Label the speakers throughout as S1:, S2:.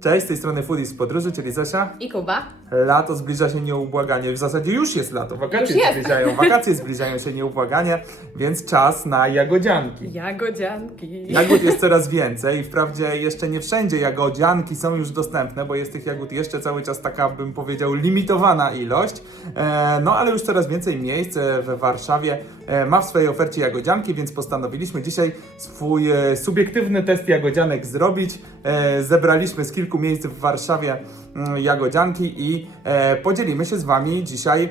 S1: Cześć, z tej strony Foodies w podróży, czyli Zosia.
S2: I Kuba.
S1: Lato zbliża się nieubłaganie, w zasadzie już jest lato, wakacje
S2: jest.
S1: zbliżają, wakacje zbliżają się nieubłaganie, więc czas na jagodzianki.
S2: Jagodzianki.
S1: Jagód jest coraz więcej, wprawdzie jeszcze nie wszędzie jagodzianki są już dostępne, bo jest tych jagód jeszcze cały czas taka, bym powiedział, limitowana ilość. E, no ale już coraz więcej miejsc e, w Warszawie ma w swojej ofercie jagodzianki, więc postanowiliśmy dzisiaj swój e, subiektywny test jagodzianek zrobić. E, zebraliśmy z kilku miejsc w Warszawie mm, jagodzianki i e, podzielimy się z Wami dzisiaj e,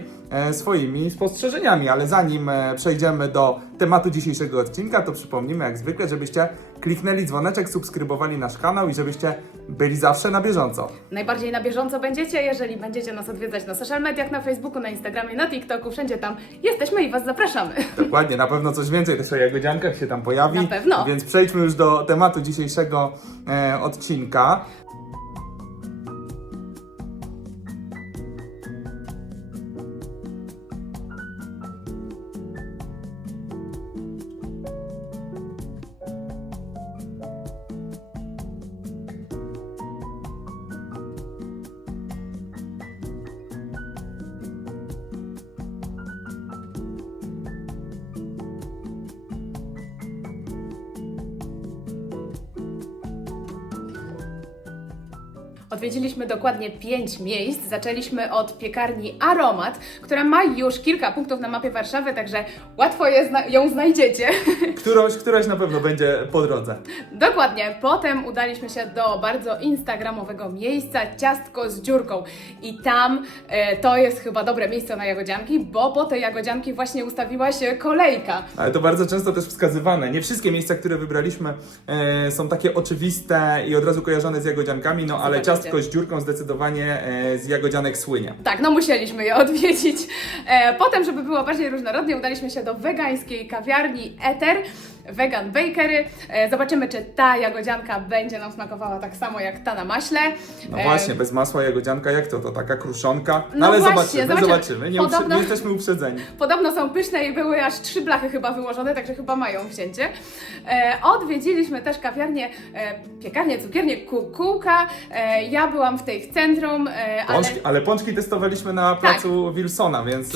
S1: swoimi spostrzeżeniami, ale zanim e, przejdziemy do tematu dzisiejszego odcinka, to przypomnimy jak zwykle, żebyście kliknęli dzwoneczek, subskrybowali nasz kanał i żebyście byli zawsze na bieżąco.
S2: Najbardziej na bieżąco będziecie, jeżeli będziecie nas odwiedzać na social mediach, na Facebooku, na Instagramie, na TikToku, wszędzie tam jesteśmy i Was zapraszamy.
S1: Dokładnie, na pewno coś więcej też o jagodziankach się tam pojawi.
S2: Na pewno.
S1: Więc przejdźmy już do tematu dzisiejszego e, odcinka.
S2: Odwiedziliśmy dokładnie pięć miejsc. Zaczęliśmy od piekarni Aromat, która ma już kilka punktów na mapie Warszawy, także łatwo je zna- ją znajdziecie.
S1: Któraś, któraś na pewno będzie po drodze.
S2: Dokładnie. Potem udaliśmy się do bardzo instagramowego miejsca Ciastko z dziurką. I tam e, to jest chyba dobre miejsce na jagodzianki, bo po te jagodzianki właśnie ustawiła się kolejka.
S1: Ale to bardzo często też wskazywane. Nie wszystkie miejsca, które wybraliśmy e, są takie oczywiste i od razu kojarzone z jagodziankami, no ale
S2: się.
S1: Ciastko z dziurką zdecydowanie e, z jagodzianek słynie.
S2: Tak, no musieliśmy je odwiedzić. E, potem, żeby było bardziej różnorodnie, udaliśmy się do wegańskiej kawiarni Eter. Vegan Bakery. E, zobaczymy, czy ta jagodzianka będzie nam smakowała tak samo jak ta na maśle.
S1: No
S2: E,
S1: właśnie, bez masła jagodzianka, jak to? To taka kruszonka? No,
S2: No
S1: ale
S2: właśnie,
S1: zobaczymy,
S2: zobaczymy.
S1: zobaczymy. Nie,
S2: Podobno-
S1: nie jesteśmy uprzedzeni.
S2: Podobno są pyszne i były aż trzy blachy chyba wyłożone, także chyba mają wzięcie. E, odwiedziliśmy też kawiarnię, piekarnię, cukiernię Kukułka. Ja byłam w tej w centrum, ale... Tak.
S1: Pączki, ale pączki testowaliśmy na placu Wilsona, więc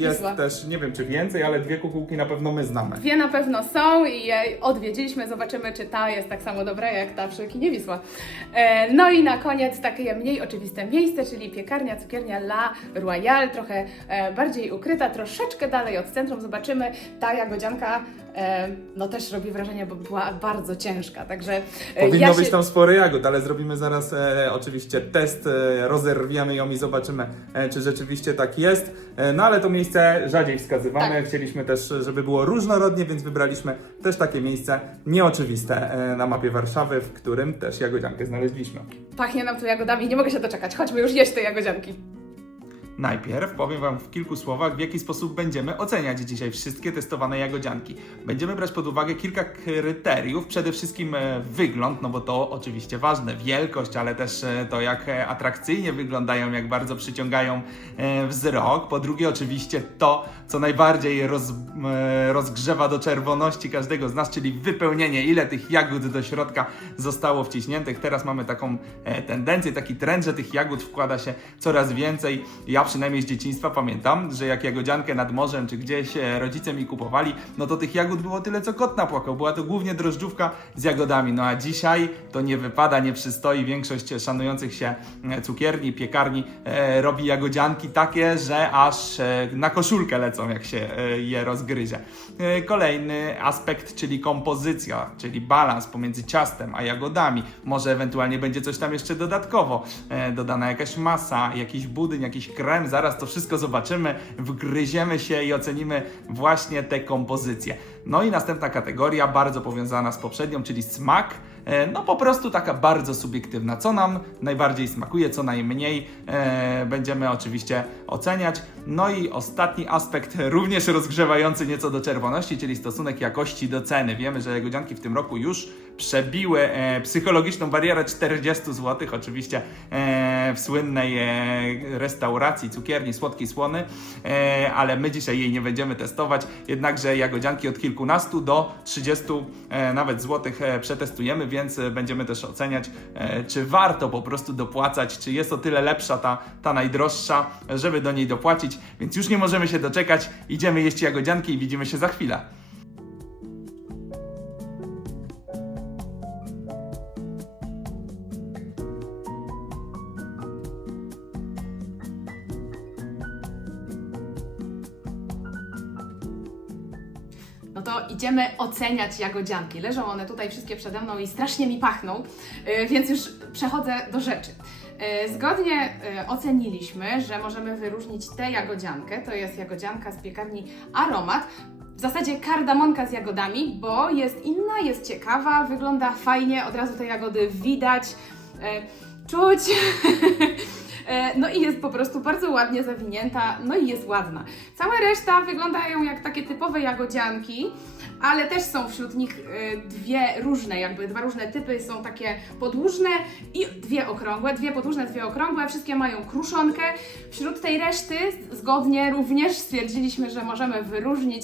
S1: jest też, nie wiem czy więcej, ale dwie kukułki na pewno my znamy.
S2: Dwie na pewno są i je odwiedziliśmy, zobaczymy czy ta jest tak samo dobra jak ta przy kinie Wisła. E, no i na koniec takie mniej oczywiste miejsce, czyli piekarnia, cukiernia La Royale, trochę e, bardziej ukryta, troszeczkę dalej od centrum. Zobaczymy, ta jagodzianka no też robi wrażenie, bo była bardzo ciężka, także e,
S1: Powinno
S2: ja
S1: być
S2: się...
S1: tam sporo jagód, ale zrobimy zaraz e, oczywiście test, e, rozerwiemy ją i zobaczymy, e, czy rzeczywiście tak jest. E, no ale to miejsce rzadziej wskazywane.
S2: Tak.
S1: Chcieliśmy też, żeby było różnorodnie, więc wybraliśmy też takie miejsce nieoczywiste e, na mapie Warszawy, w którym też jagodziankę znaleźliśmy.
S2: Pachnie nam tu jagodami, nie mogę się doczekać, chodźmy już jeść te jagodzianki.
S1: Najpierw powiem Wam w kilku słowach, w jaki sposób będziemy oceniać dzisiaj wszystkie testowane jagodzianki. Będziemy brać pod uwagę kilka kryteriów. Przede wszystkim e, wygląd, no bo to oczywiście ważne, wielkość, ale też e, to, jak e, atrakcyjnie wyglądają, jak bardzo przyciągają wzrok. Po drugie, oczywiście to, co najbardziej roz, rozgrzewa do czerwoności każdego z nas, czyli wypełnienie, ile tych jagód do środka zostało wciśniętych. Teraz mamy taką tendencję, taki trend, że tych jagód wkłada się coraz więcej. Ja przynajmniej z dzieciństwa pamiętam, że jak jagodziankę nad morzem czy gdzieś e, rodzice mi kupowali, no to tych jagód było tyle, co kot napłakał. Była to głównie drożdżówka z jagodami. No a dzisiaj to nie wypada, nie przystoi. Większość szanujących się e, cukierni, piekarni e, robi jagodzianki takie, że aż e, na koszulkę lecą, jak się e, je rozgryzie. E, Kolejny aspekt, czyli kompozycja, czyli balans pomiędzy ciastem a jagodami. Może ewentualnie będzie coś tam jeszcze dodatkowo, e, dodana jakaś masa, jakiś budyń, jakiś krem. Zaraz to wszystko zobaczymy, wgryziemy się i ocenimy właśnie te kompozycje. No i następna kategoria, bardzo powiązana z poprzednią, czyli smak. E, No po prostu taka bardzo subiektywna. Co nam najbardziej smakuje, co najmniej e, będziemy oczywiście oceniać. No i ostatni aspekt, również rozgrzewający nieco do czerwoności, czyli stosunek jakości do ceny. Wiemy, że jagodzianki w tym roku już przebiły e, psychologiczną barierę 40 zł, oczywiście e, w słynnej e, restauracji cukierni Słodkiej Słony, e, ale my dzisiaj jej nie będziemy testować, jednakże jagodzianki od kilkunastu do 30 e, nawet złotych e, przetestujemy, więc będziemy też oceniać, e, czy warto po prostu dopłacać, czy jest o tyle lepsza ta, ta najdroższa, żeby do niej dopłacić, więc już nie możemy się doczekać, idziemy jeść jagodzianki i widzimy się za chwilę.
S2: Idziemy oceniać jagodzianki. Leżą one tutaj wszystkie przede mną i strasznie mi pachną, yy, więc już przechodzę do rzeczy. Yy, Zgodnie yy, oceniliśmy, że możemy wyróżnić tę jagodziankę. To jest jagodzianka z piekarni Aromat. W zasadzie kardamonka z jagodami, bo jest inna, jest ciekawa, wygląda fajnie, od razu te jagody widać, czuć. E, No i jest po prostu bardzo ładnie zawinięta, no i jest ładna. Cała reszta wyglądają jak takie typowe jagodzianki, ale też są wśród nich e, dwie różne, jakby dwa różne typy. Są takie podłużne i dwie okrągłe. Dwie podłużne, dwie okrągłe. Wszystkie mają kruszonkę. Wśród tej reszty zgodnie również stwierdziliśmy, że możemy wyróżnić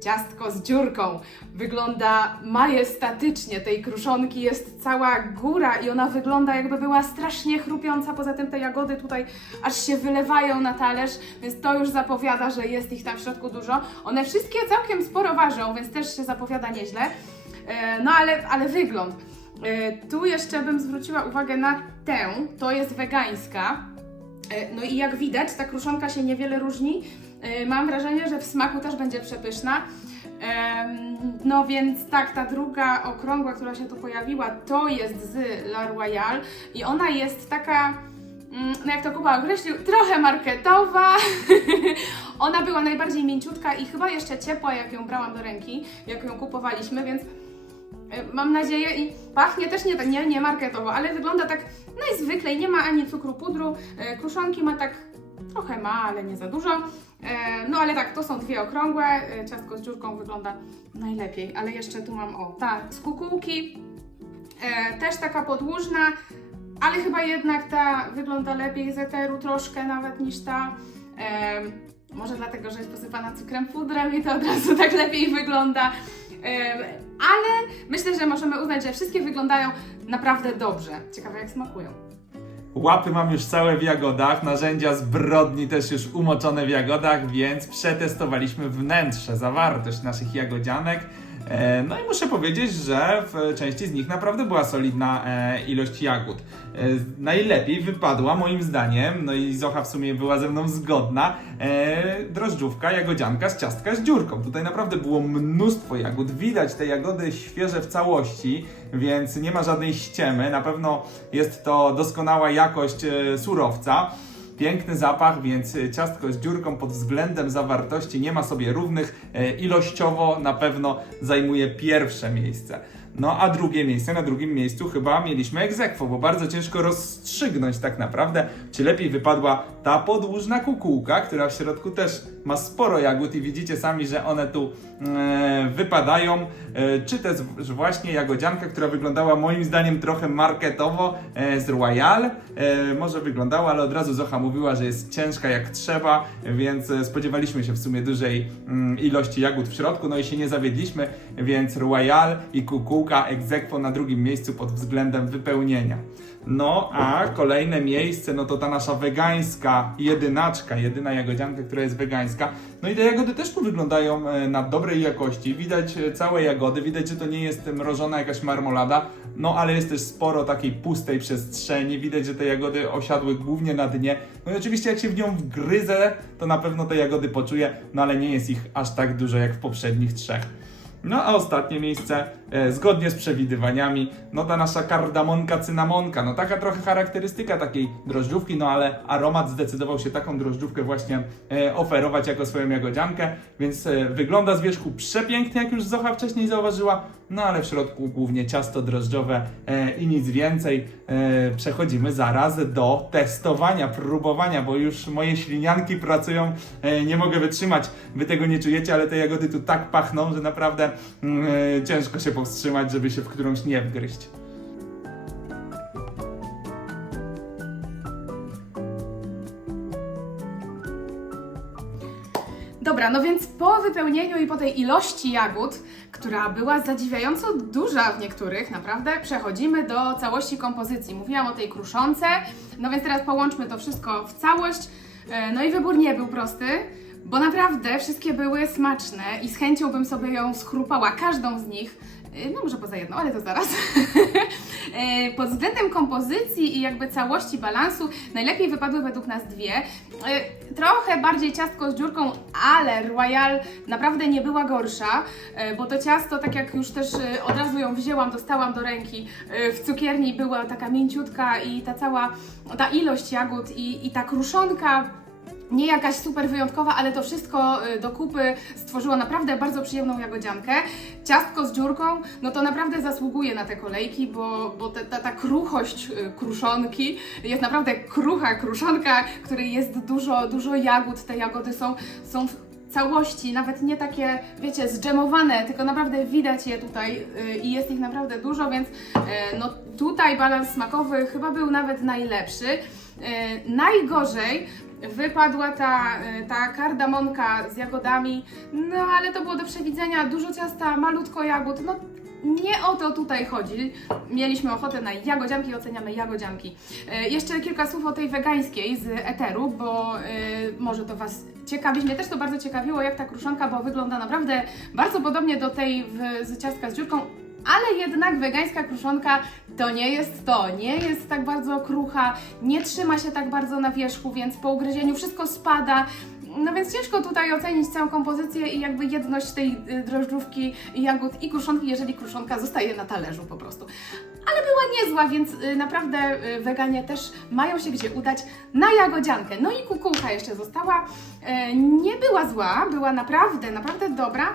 S2: ciastko z dziurką. Wygląda majestatycznie. Tej kruszonki jest cała góra i ona wygląda jakby była strasznie chrupiąca. Poza tym te jagody tutaj aż się wylewają na talerz, więc to już zapowiada, że jest ich tam w środku dużo. One wszystkie całkiem sporo ważą, więc też się zapowiada nieźle. E, No ale, ale wygląd. E, Tu jeszcze bym zwróciła uwagę na tę. To jest wegańska. E, No i jak widać, ta kruszonka się niewiele różni. E, Mam wrażenie, że w smaku też będzie przepyszna. No więc tak, ta druga okrągła, która się tu pojawiła, to jest z La Royale i ona jest taka, mm, no jak to Kuba określił, trochę marketowa. ona była najbardziej mięciutka i chyba jeszcze ciepła, jak ją brałam do ręki, jak ją kupowaliśmy, więc E, Mam nadzieję i pachnie też nie, nie, nie marketowo, ale wygląda tak najzwyklej. Nie ma ani cukru pudru. E, Kruszonki ma tak trochę ma, ale nie za dużo. E, No ale tak, to są dwie okrągłe. E, Ciastko z dziurką wygląda najlepiej, ale jeszcze tu mam o ta z kukułki. E, Też taka podłużna, ale chyba jednak ta wygląda lepiej z eteru troszkę nawet niż ta. Może dlatego, że jest posypana cukrem pudrem i to od razu tak lepiej wygląda. Ale myślę, że możemy uznać, że wszystkie wyglądają naprawdę dobrze. Ciekawe jak smakują.
S1: Łapy mam już całe w jagodach, narzędzia zbrodni też już umoczone w jagodach, więc przetestowaliśmy wnętrze, zawartość naszych jagodzianek. E, No i muszę powiedzieć, że w części z nich naprawdę była solidna e, ilość jagód. E, Najlepiej wypadła moim zdaniem, no i Zocha w sumie była ze mną zgodna, drożdżówka, jagodzianka z ciastka z dziurką. Tutaj naprawdę było mnóstwo jagód, widać te jagody świeże w całości, więc nie ma żadnej ściemy. Na pewno jest to doskonała jakość surowca. Piękny zapach, więc e, ciastko z dziurką pod względem zawartości nie ma sobie równych. E, Ilościowo na pewno zajmuje pierwsze miejsce. No a drugie miejsce, na drugim miejscu chyba mieliśmy egzekwo, bo bardzo ciężko rozstrzygnąć tak naprawdę, czy lepiej wypadła ta podłużna kukułka, która w środku też ma sporo jagód i widzicie sami, że one tu e, wypadają, e, czy też właśnie jagodzianka, która wyglądała moim zdaniem trochę marketowo e, z Royal, e, może wyglądała, ale od razu Zocha mówiła, że jest ciężka jak trzeba, więc spodziewaliśmy się w sumie dużej mm, ilości jagód w środku, no i się nie zawiedliśmy, więc Royal i kukułka egzekwo na drugim miejscu pod względem wypełnienia. No a kolejne miejsce, no to ta nasza wegańska jedynaczka, jedyna jagodzianka, która jest wegańska. No i te jagody też tu wyglądają e, na dobrej jakości. Widać e, całe jagody, widać, że to nie jest mrożona jakaś marmolada, no ale jest też sporo takiej pustej przestrzeni. Widać, że te jagody osiadły głównie na dnie. No i oczywiście jak się w nią wgryzę, to na pewno te jagody poczuję, no ale nie jest ich aż tak dużo jak w poprzednich trzech. No a ostatnie miejsce, e, zgodnie z przewidywaniami, no ta nasza kardamonka cynamonka, no taka trochę charakterystyka takiej drożdżówki, no ale aromat zdecydował się taką drożdżówkę właśnie e, oferować jako swoją jagodziankę, więc e, wygląda z wierzchu przepięknie, jak już Zocha wcześniej zauważyła, no ale w środku głównie ciasto drożdżowe e, i nic więcej. E, przechodzimy zaraz do testowania, próbowania, bo już moje ślinianki pracują, e, nie mogę wytrzymać, wy tego nie czujecie, ale te jagody tu tak pachną, że naprawdę ciężko się powstrzymać, żeby się w którąś nie wgryźć.
S2: Dobra, no więc po wypełnieniu i po tej ilości jagód, która była zadziwiająco duża w niektórych, naprawdę, przechodzimy do całości kompozycji. Mówiłam o tej kruszonce, no więc teraz połączmy to wszystko w całość. E, No i wybór nie był prosty, bo naprawdę wszystkie były smaczne i z chęcią bym sobie ją schrupała, każdą z nich. E, No może poza jedną, ale to zaraz. E, Pod względem kompozycji i jakby całości balansu najlepiej wypadły według nas dwie. E, Trochę bardziej ciastko z dziurką, ale Royal naprawdę nie była gorsza, bo to ciasto, tak jak już też od razu ją wzięłam, dostałam do ręki, w cukierni była taka mięciutka i ta cała, ta ilość jagód i, i ta kruszonka nie jakaś super wyjątkowa, ale to wszystko y, do kupy stworzyło naprawdę bardzo przyjemną jagodziankę. Ciastko z dziurką, no to naprawdę zasługuje na te kolejki, bo, bo ta, ta kruchość y, kruszonki jest naprawdę krucha kruszonka, której jest dużo, dużo jagód. Te jagody są, są w całości, nawet nie takie, wiecie, zdżemowane, tylko naprawdę widać je tutaj y, i jest ich naprawdę dużo, więc no tutaj balans smakowy chyba był nawet najlepszy. Najgorzej wypadła ta, y, ta kardamonka z jagodami, no ale to było do przewidzenia, dużo ciasta, malutko jagód, no nie o to tutaj chodzi. Mieliśmy ochotę na jagodzianki, oceniamy jagodzianki. Y, Jeszcze kilka słów o tej wegańskiej z Eteru, bo y, może to Was ciekawić. Mnie też to bardzo ciekawiło, jak ta kruszonka, bo wygląda naprawdę bardzo podobnie do tej w, z ciastka z dziurką, ale jednak wegańska kruszonka to nie jest to, nie jest tak bardzo krucha, nie trzyma się tak bardzo na wierzchu, więc po ugryzieniu wszystko spada. No więc ciężko tutaj ocenić całą kompozycję i jakby jedność tej y, drożdżówki, jagód i kruszonki, jeżeli kruszonka zostaje na talerzu po prostu. Ale była niezła, więc y, naprawdę y, weganie też mają się gdzie udać na jagodziankę. No i kukułka jeszcze została. Nie była zła, była naprawdę, naprawdę dobra,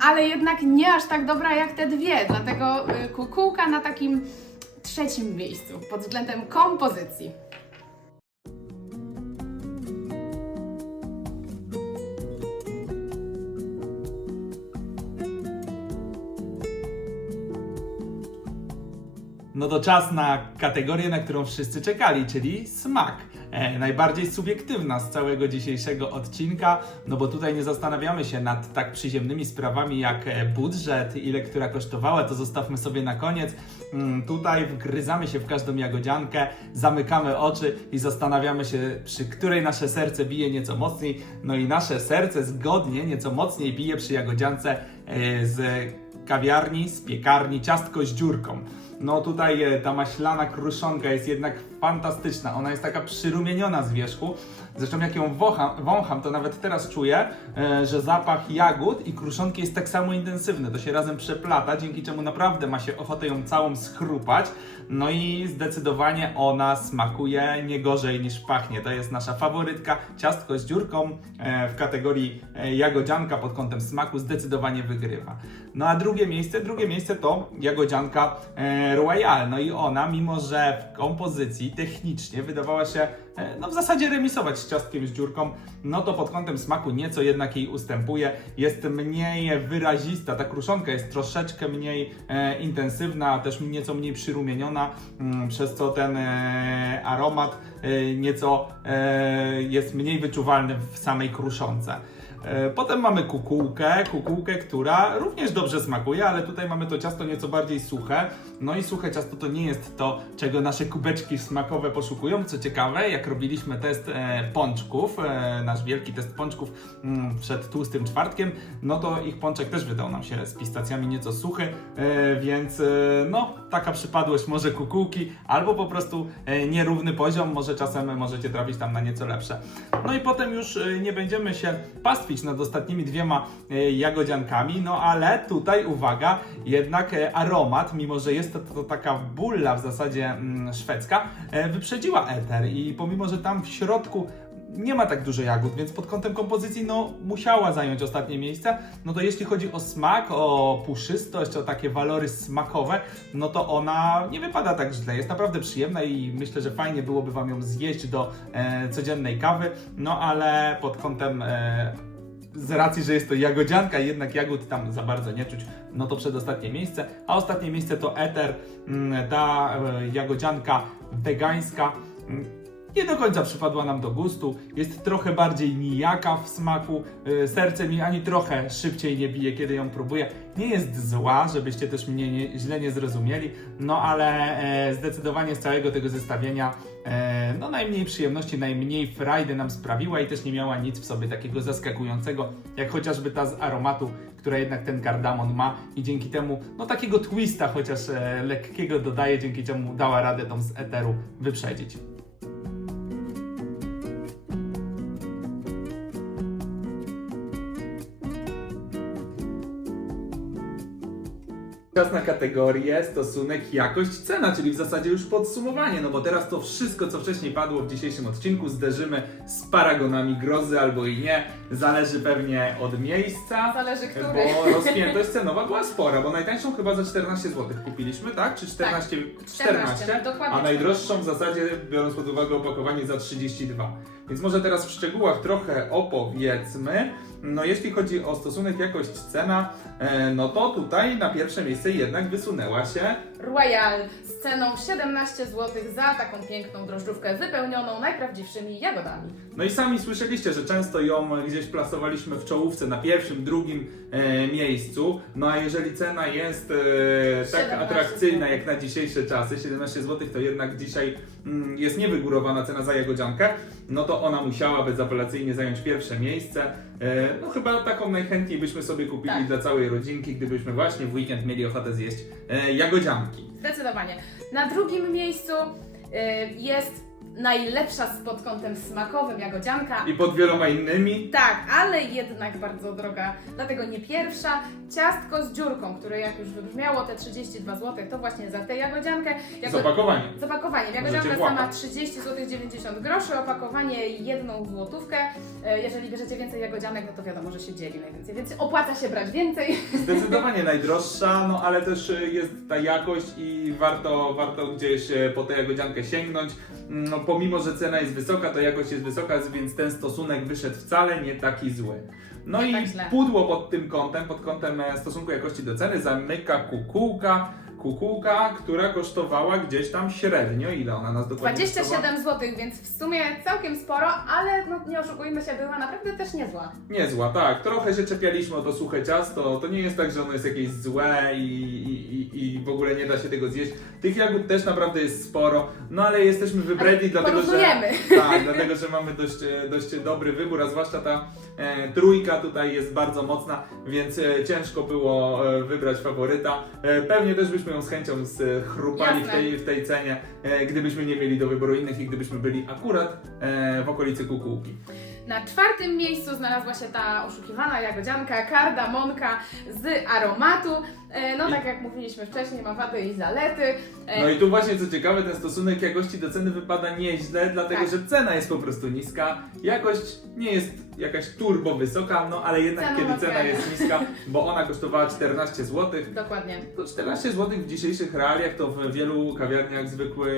S2: ale jednak nie aż tak dobra jak te dwie, dlatego y, kukułka na takim trzecim miejscu pod względem kompozycji.
S1: No to czas na kategorię, na którą wszyscy czekali, czyli smak. E, najbardziej subiektywna z całego dzisiejszego odcinka, no bo tutaj nie zastanawiamy się nad tak przyziemnymi sprawami jak e, budżet, ile która kosztowała, to zostawmy sobie na koniec. Mm, tutaj wgryzamy się w każdą jagodziankę, zamykamy oczy i zastanawiamy się, przy której nasze serce bije nieco mocniej. No i nasze serce zgodnie nieco mocniej bije przy jagodziance e, z kawiarni, z piekarni, ciastko z dziurką. No tutaj e, ta maślana kruszonka jest jednak fantastyczna. Ona jest taka przyrumieniona z wierzchu. Zresztą jak ją wącham, wącham to nawet teraz czuję, e, że zapach jagód i kruszonki jest tak samo intensywny. To się razem przeplata, dzięki czemu naprawdę ma się ochotę ją całą schrupać. No i zdecydowanie ona smakuje nie gorzej niż pachnie. To jest nasza faworytka. Ciastko z dziurką e, w kategorii e, jagodzianka pod kątem smaku zdecydowanie wygrywa. No a drugie miejsce, drugie miejsce to jagodzianka Royal. No i ona, mimo że w kompozycji technicznie wydawała się e, no w zasadzie remisować z ciastkiem z dziurką, no to pod kątem smaku nieco jednak jej ustępuje. Jest mniej wyrazista, ta kruszonka jest troszeczkę mniej e, intensywna, też nieco mniej przyrumieniona, mm, przez co ten e, aromat e, nieco e, jest mniej wyczuwalny w samej kruszonce. E, Potem mamy kukułkę, kukułkę, która również dobrze smakuje, ale tutaj mamy to ciasto nieco bardziej suche. No i suche ciasto to nie jest to, czego nasze kubeczki smakowe poszukują. Co ciekawe, jak robiliśmy test e, pączków, e, nasz wielki test pączków mm, przed tłustym czwartkiem, no to ich pączek też wydał nam się z pistacjami nieco suchy, więc no taka przypadłość może kukułki, albo po prostu nierówny poziom, może czasem możecie trafić tam na nieco lepsze. No i potem już nie będziemy się pastwić nad ostatnimi dwiema e, jagodziankami, no ale tutaj uwaga, jednak e, aromat, mimo że jest to, to taka bulla w zasadzie mm, szwedzka, e, wyprzedziła eter i pomimo, że tam w środku nie ma tak dużo jagód, więc pod kątem kompozycji no musiała zająć ostatnie miejsce. No to jeśli chodzi o smak, o puszystość, o takie walory smakowe, no to ona nie wypada tak źle. Jest naprawdę przyjemna i myślę, że fajnie byłoby Wam ją zjeść do e, codziennej kawy, no ale pod kątem e, z racji, że jest to jagodzianka, jednak jagód tam za bardzo nie czuć, no to przedostatnie miejsce. A ostatnie miejsce to Eter, mm, ta e, jagodzianka wegańska. Nie do końca przypadła nam do gustu, jest trochę bardziej nijaka w smaku, e, serce mi ani trochę szybciej nie bije, kiedy ją próbuję. Nie jest zła, żebyście też mnie nie, źle nie zrozumieli, no ale e, zdecydowanie z całego tego zestawienia e, no najmniej przyjemności, najmniej frajdy nam sprawiła i też nie miała nic w sobie takiego zaskakującego, jak chociażby ta z aromatu, która jednak ten kardamon ma i dzięki temu, no takiego twista chociaż e, lekkiego dodaje, dzięki czemu dała radę tą z eteru wyprzedzić. Czas na kategorię stosunek jakość-cena, czyli w zasadzie już podsumowanie, no bo teraz to wszystko, co wcześniej padło w dzisiejszym odcinku, zderzymy z paragonami grozy albo i nie. Zależy pewnie od miejsca.
S2: Zależy który.
S1: Bo rozpiętość cenowa była spora, bo najtańszą chyba za 14 zł kupiliśmy, tak? Czy 14? 14,
S2: 14, dokładnie
S1: a najdroższą w zasadzie, biorąc pod uwagę opakowanie, za 32. Więc może teraz w szczegółach trochę opowiedzmy. No jeśli chodzi o stosunek jakość-cena, e, no to tutaj na pierwsze miejsce jednak wysunęła się
S2: Royal z ceną 17 zł za taką piękną drożdżówkę wypełnioną najprawdziwszymi jagodami.
S1: No i sami słyszeliście, że często ją gdzieś plasowaliśmy w czołówce na pierwszym, drugim e, miejscu. No a jeżeli cena jest e, tak
S2: 17
S1: atrakcyjna jak na dzisiejsze czasy, 17 zł, to jednak dzisiaj jest niewygórowana cena za jagodziankę, no to ona musiała bezapelacyjnie zająć pierwsze miejsce. E, no chyba taką najchętniej byśmy sobie kupili
S2: Tak.
S1: dla całej rodzinki, gdybyśmy właśnie w weekend mieli ochotę zjeść e, jagodzianki.
S2: Zdecydowanie. Na drugim miejscu y, jest najlepsza pod kątem smakowym jagodzianka.
S1: I pod wieloma innymi
S2: Tak, ale jednak bardzo droga, dlatego nie pierwsza. Ciastko z dziurką, które jak już wybrzmiało, te 32 zł, to właśnie za tę jagodziankę.
S1: z opakowaniem.
S2: Z opakowaniem. Jagodzianka sama
S1: włapać.
S2: 30 zł 90 groszy, opakowanie jedną złotówkę. E, Jeżeli bierzecie więcej jagodzianek, no to wiadomo, że się dzieli najwięcej, więc opłaca się brać więcej.
S1: Zdecydowanie najdroższa, no ale też y, jest ta jakość i warto, warto gdzieś y, po tę jagodziankę sięgnąć. No, pomimo, że cena jest wysoka, to jakość jest wysoka, więc ten stosunek wyszedł wcale nie taki zły. No i
S2: tak
S1: pudło pod tym kątem, pod kątem e, stosunku jakości do ceny zamyka kukułka, kukułka, która kosztowała gdzieś tam średnio, ile ona nas dokładnie kosztowała?
S2: 27 zł, więc w sumie całkiem sporo, ale no, nie oszukujmy się, była naprawdę też niezła.
S1: Niezła, tak. Trochę się czepialiśmy o to suche ciasto. To nie jest tak, że ono jest jakieś złe i, i, i- w ogóle nie da się tego zjeść. Tych jagód też naprawdę jest sporo, no ale jesteśmy wybredni, dlatego że.
S2: porównujemy.
S1: Tak, dlatego że mamy dość, e, dość dobry wybór, a zwłaszcza ta trójka tutaj jest bardzo mocna, więc e, ciężko było e, wybrać faworyta. E, pewnie też byśmy ją z chęcią schrupali w tej, w tej cenie, e, gdybyśmy nie mieli do wyboru innych i gdybyśmy byli akurat e, w okolicy kukułki.
S2: Na czwartym miejscu znalazła się ta oszukiwana jagodzianka, kardamonka z aromatu. E, No tak jak mówiliśmy wcześniej, ma wady i zalety. E,
S1: No i tu właśnie co ciekawe, ten stosunek jakości do ceny wypada nieźle, dlatego
S2: Tak.
S1: że cena jest po prostu niska. Jakość nie jest jakaś turbo wysoka, no ale jednak
S2: Cenowa
S1: kiedy cena jest niska, bo ona kosztowała 14 zł,
S2: Dokładnie.
S1: to 14 zł w dzisiejszych realiach to w wielu kawiarniach zwykły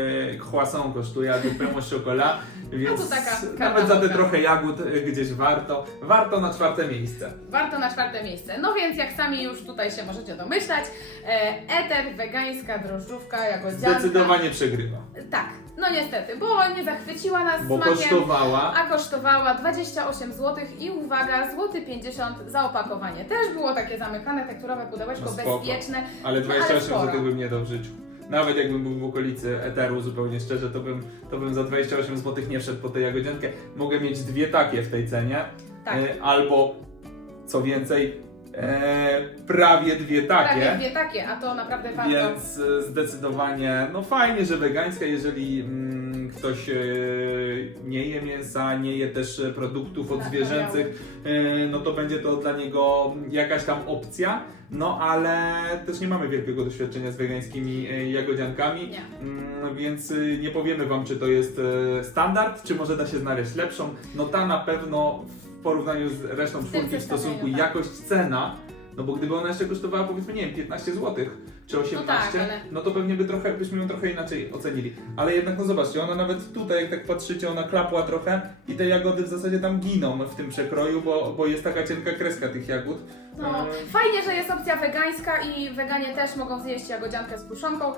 S1: croissant kosztuje, a tu au chocolat, więc
S2: No to taka
S1: nawet za te trochę jagód y, gdzieś warto. Warto na czwarte miejsce.
S2: Warto na czwarte miejsce. No więc jak sami już tutaj się możecie domyślać, e, eter, wegańska drożdżówka, jagodzianka.
S1: Zdecydowanie przegrywa,
S2: Tak, no niestety, bo nie zachwyciła nas
S1: bo
S2: smakiem.
S1: kosztowała
S2: a kosztowała 28 zł i uwaga, złoty 50 za opakowanie. Też było takie zamykane tekturowe pudełeczko
S1: No spoko.
S2: bezpieczne.
S1: Ale
S2: No,
S1: 28
S2: ale sporo.
S1: zł bym nie dał w życiu. Nawet jakbym był w okolicy Eteru, zupełnie szczerze, to bym, to bym za 28 zł nie wszedł po tę jagodziankę. Mogę mieć dwie takie w tej cenie.
S2: Tak.
S1: E, albo, co więcej, e, prawie dwie takie.
S2: Prawie dwie takie, a to naprawdę warto.
S1: Więc e, zdecydowanie, no fajnie, że wegańska, jeżeli mm, ktoś e, nie je mięsa, nie je też produktów odzwierzęcych, e, no to będzie to dla niego jakaś tam opcja. No ale też nie mamy wielkiego doświadczenia z wegańskimi e, jagodziankami,
S2: Nie.
S1: mm, więc e, nie powiemy Wam, czy to jest standard, czy może da się znaleźć lepszą. No ta na pewno w porównaniu z resztą czwórki w stosunku
S2: tak.
S1: jakość-cena, no bo gdyby ona jeszcze kosztowała powiedzmy, nie wiem, 15 zł, czy 18,
S2: No tak, ale-
S1: no to pewnie by trochę, byśmy ją trochę inaczej ocenili. Ale jednak, no zobaczcie, ona nawet tutaj, jak tak patrzycie, ona klapła trochę i te jagody w zasadzie tam giną w tym przekroju, bo, bo jest taka cienka kreska tych jagód.
S2: No, fajnie, że jest opcja wegańska i weganie też mogą zjeść jagodziankę z puszonką,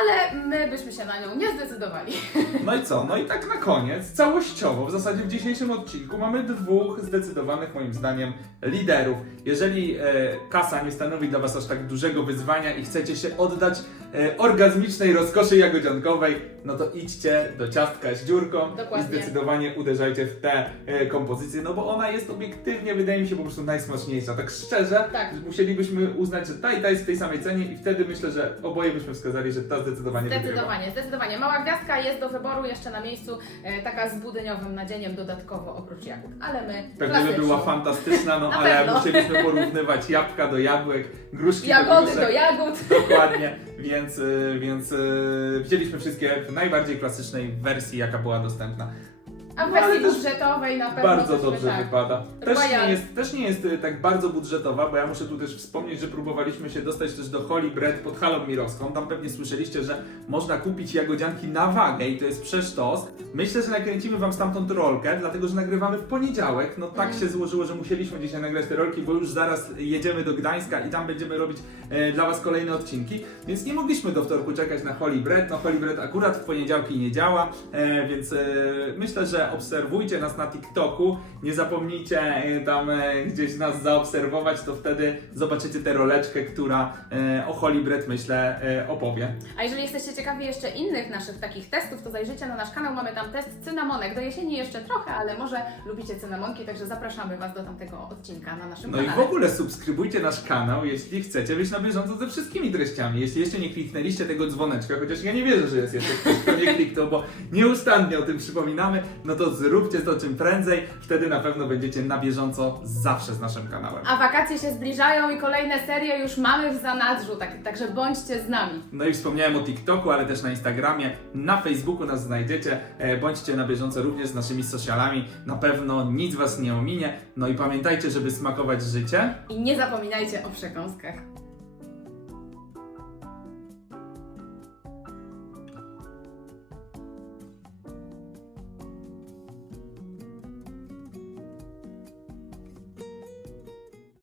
S2: ale my byśmy się na nią nie zdecydowali.
S1: No i co? No i tak na koniec, całościowo, w zasadzie w dzisiejszym odcinku mamy dwóch zdecydowanych moim zdaniem liderów. Jeżeli e, kasa nie stanowi dla Was aż tak dużego wyzwania i chcecie się oddać e, orgazmicznej rozkoszy jagodziankowej, no to idźcie do ciastka z dziurką
S2: Dokładnie.
S1: i zdecydowanie uderzajcie w tę e, kompozycję, no bo ona jest obiektywnie, wydaje mi się, po prostu najsmaczniejsza. Tak szczerze,
S2: Tak.
S1: musielibyśmy uznać, że ta i ta jest w tej samej cenie i wtedy myślę, że oboje byśmy wskazali, że ta zdecydowanie wygrywa.
S2: Zdecydowanie, zdecydowanie. Mała gwiazdka jest do wyboru jeszcze na miejscu, e, taka z budyniowym nadzieniem dodatkowo oprócz jagód, ale my
S1: Pewnie
S2: klasycznie.
S1: była fantastyczna, no
S2: Na
S1: ale
S2: pewno.
S1: musieliśmy porównywać jabłka do jabłek, gruszki
S2: Jagody
S1: do
S2: do
S1: gruszek.
S2: jagód.
S1: Dokładnie, więc, y, więc y, wzięliśmy wszystkie w najbardziej klasycznej wersji, jaka była dostępna.
S2: A w
S1: No, ale
S2: wersji
S1: też
S2: budżetowej na pewno
S1: Bardzo dobrze
S2: tak.
S1: wypada. Też
S2: Royal.
S1: nie, jest, też nie jest y, tak bardzo budżetowa, bo ja muszę tu też wspomnieć, że próbowaliśmy się dostać też do Holy Bread pod Halą Mirowską. Tam pewnie słyszeliście, że można kupić jagodzianki na wagę i to jest przesztos. Myślę, że nakręcimy Wam stamtąd rolkę, dlatego że nagrywamy w poniedziałek. No tak
S2: Mm.
S1: się złożyło, że musieliśmy dzisiaj nagrać te rolki, bo już zaraz jedziemy do Gdańska i tam będziemy robić e, dla Was kolejne odcinki. Więc nie mogliśmy do wtorku czekać na Holy Bread. No Holy Bread akurat w poniedziałki nie działa, e, więc e, myślę, że obserwujcie nas na TikToku. Nie zapomnijcie e, tam e, gdzieś nas zaobserwować, to wtedy zobaczycie tę roleczkę, która e, o Bread myślę opowie.
S2: A jeżeli jesteście ciekawi jeszcze innych naszych takich testów, to zajrzyjcie na nasz kanał. Mamy tam test cynamonek. Do jesieni jeszcze trochę, ale może lubicie cynamonki, także zapraszamy Was do tamtego odcinka na naszym
S1: No i
S2: kanale.
S1: w ogóle subskrybujcie nasz kanał, jeśli chcecie być na bieżąco ze wszystkimi treściami. Jeśli jeszcze nie kliknęliście tego dzwoneczka, chociaż ja nie wierzę, że jest jeszcze ktoś, kto nie kliknął, bo nieustannie o tym przypominamy, no to zróbcie to czym prędzej, wtedy na pewno będziecie na bieżąco zawsze z naszym kanałem.
S2: A wakacje się zbliżają i kolejne serie już mamy w zanadrzu, tak, także bądźcie z nami.
S1: No i wspomniałem o TikToku, ale też na Instagramie, na Facebooku nas znajdziecie. E, Bądźcie na bieżąco również z naszymi socialami. Na pewno nic Was nie ominie. No i pamiętajcie, żeby smakować życie.
S2: I nie zapominajcie o przekąskach.